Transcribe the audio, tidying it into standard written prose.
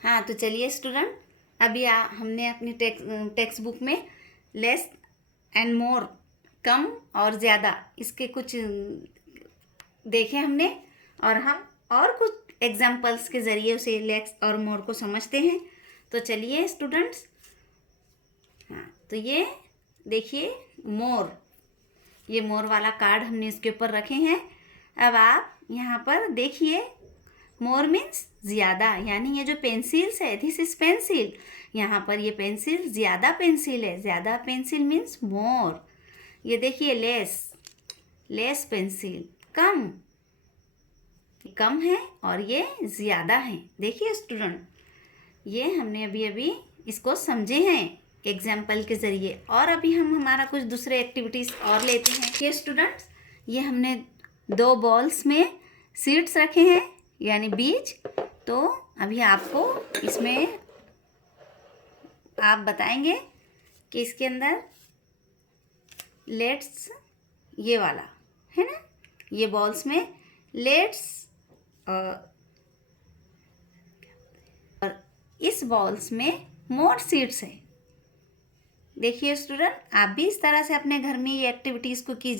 हाँ, तो चलिए स्टूडेंट, अभी हमने अपनी टेक्स्ट बुक में लेस एंड मोर, कम और ज़्यादा, इसके कुछ देखे हमने, और हम और कुछ एग्जाम्पल्स के ज़रिए उसे लेस और मोर को समझते हैं। तो चलिए स्टूडेंट्स, हाँ, तो ये देखिए मोर, ये मोर वाला कार्ड हमने इसके ऊपर रखे हैं। अब आप यहाँ पर देखिए, मोर मीन्स ज़्यादा, यानी ये जो पेंसिल्स है, दिस इज पेंसिल, यहाँ पर ये पेंसिल ज़्यादा पेंसिल है, ज़्यादा पेंसिल मीन्स मोर। ये देखिए लेस, लेस पेंसिल, कम, कम है और ये ज़्यादा है। देखिए स्टूडेंट, ये हमने अभी अभी इसको समझे हैं एग्जाम्पल के ज़रिए, और अभी हम हमारा कुछ दूसरे एक्टिविटीज़ और लेते हैं। ये स्टूडेंट्स, ये हमने 2 बॉल्स में सीड्स रखे हैं, यानी बीज। तो अभी आपको इसमें आप बताएंगे कि इसके अंदर लेट्स, ये वाला है ना, ये बॉल्स में लेट्स, और इस बॉल्स में मोर सीड्स है। देखिए स्टूडेंट, आप भी इस तरह से अपने घर में ये एक्टिविटीज़ को कीजिए।